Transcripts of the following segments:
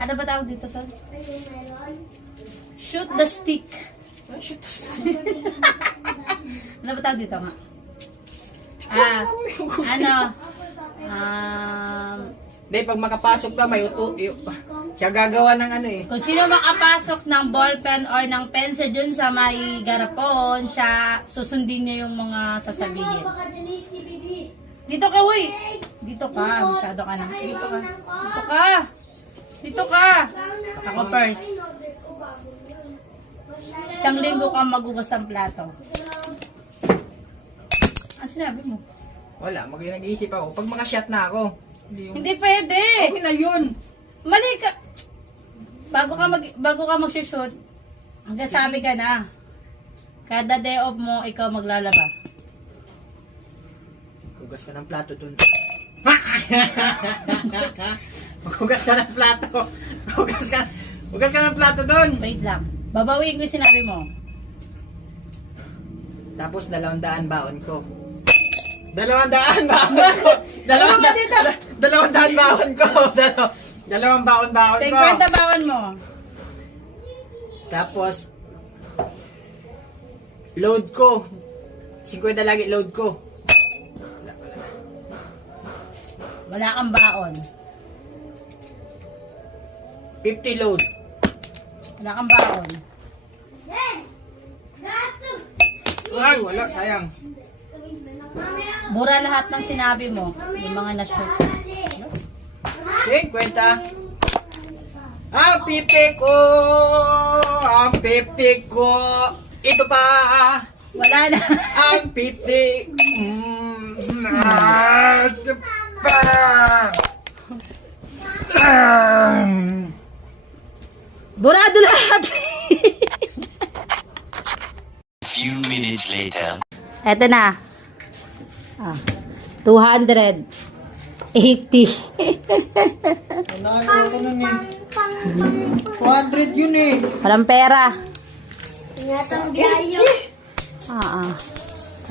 Ano ba tawag dito, son? Shoot the stick. ano ba tawag dito, nga? Ah, ano? Um, Hindi, pag makapasok ka, may uto. Siya gagawa ng ano eh. kung sino makapasok ng ballpen or ng pencil dun sa may garapon, siya susundin niya yung mga sasabihin. Dito ka, uy! Dito ka. Masyado ka na. Dito ka. Dito ka. Dito ka. Ako first. Isang linggo kang magugas ng plato. Ang sinabi mo? Wala, mag nag-iisip ako. Pag makashot na ako. Hindi pwede. Okay na yun. Mali ka. Bago ka mag bago ka mag-shoot, hanggang sabi ka na. Kada day off mo, ikaw maglalaba. Hugas ka ng plato dun. Hugas ka ng plato. Hugas ka, hugas ka ng plato dun. Wait lang. Babawiin ko yung sinabi mo. Tapos dalawang daan baon ko. Dalawang daan baon ko. Dalawang, Ano da- dito? da- dalawang daan baon ko. Dalaw- dalawang baon baon ko. 50 bawan mo. Tapos, load ko. 50 lagi load ko. Wala kang baon. 50 load. Wala kang baon. Ay, wala, sayang. Bura lahat ng sinabi mo. Yung mga na-shoot. 50. Ang pipi ko, ang pipi ko, ito pa, Wala na. ang pipi, mm, ah, ito pa. Ah. Burado lahat. few minutes later. Eto na. Ah, 280. Nakakita ko nun eh. 200 yun eh. Walang pera. Ingatan biyayo. Ah, ah.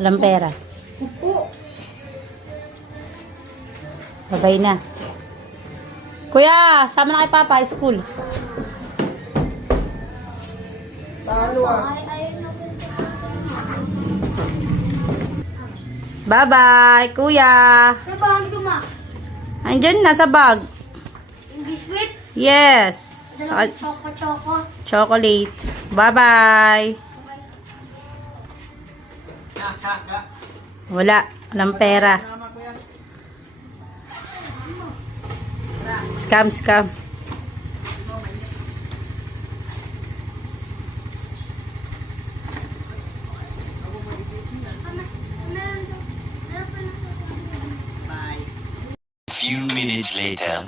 Walang pera. Babay na. Kuya, sama na kay Papa high school. Talo ah. Na. Bye-bye, kuya. Sa bahan ko ma. Andyan, nasa bag. Yung biscuit. Yes. Saka choco-choco. chocolate. Bye-bye. Wala. Walang pera. Scam, scam. Later.